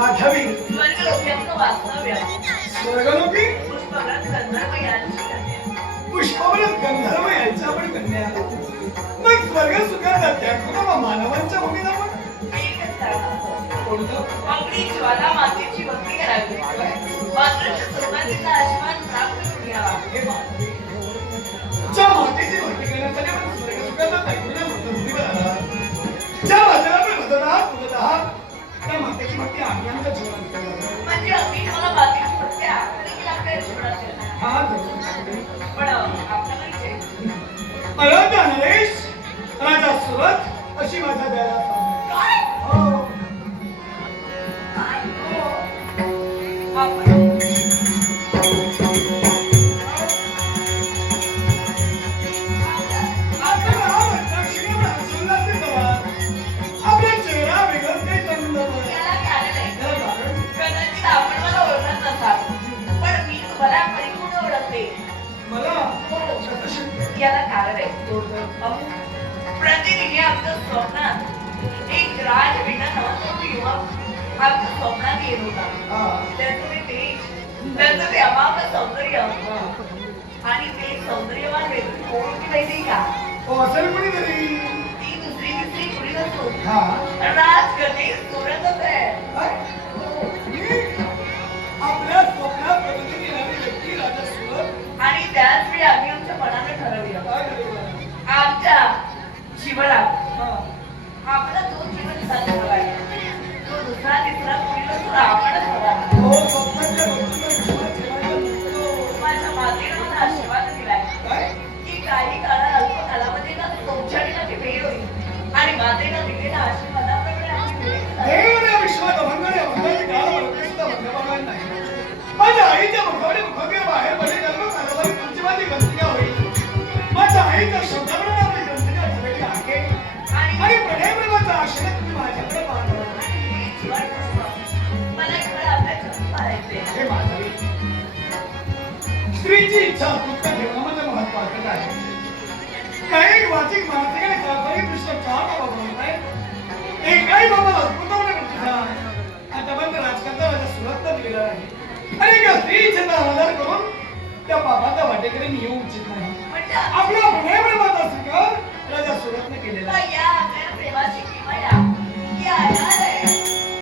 माधवी स्वर्गलोकी? पुष्पवनात गंधर्व यांच्या पण कन्या मग स्वर्ग सुखाचा त्याग करून मानवांच्या भूमीत आपण कोणतं? ज्वाला मातेची भक्ती करावी. मात्र म्हणजे अगदी मला मातेची भक्ती आहे देखील आपल्या जीवनात येणार. हा धर्म. पण आपला परिचय अयोध्या नरेश राजा सुरत अशी माझ्या द्यायला शतशक्ती याला कारण आहे आमच्या स्वप्नात एक राजवीणा नावाचा युवक आमच्या स्वप्नात येत होता. त्याचं ते तेज त्याचं ते अमाप सौंदर्य. आणि ते सौंदर्यवान व्यक्ती कोणती माहिती का आपला जीवन तो दुसरा तिसरा नसतो आपणच हवा माझ्या मातेने मला आशीर्वाद दिलाय की काही काळा अल्प कालामध्ये ना तुमच्याकडे होईल आणि मातेनं दिलेल्या आशीर्वादाप्रमाणे आमची भेट स्त्रीची इच्छा अतृप्त ठेवणं म्हणजे महत्वाचं आहे काही वाचिक मानसिक आणि काल्पनिक दृष्ट्या चार बाबा बनवत आहेत एकाही बाबा? अद्भुतपणे प्रतिभा आता बंद राजकारणात माझ्या सुरत दिलेला आहे आणि एका स्त्री इच्छेचा आधार करून त्या बाबाचा वाटेकडे मी येऊ इच्छित नाही. म्हणजे आपला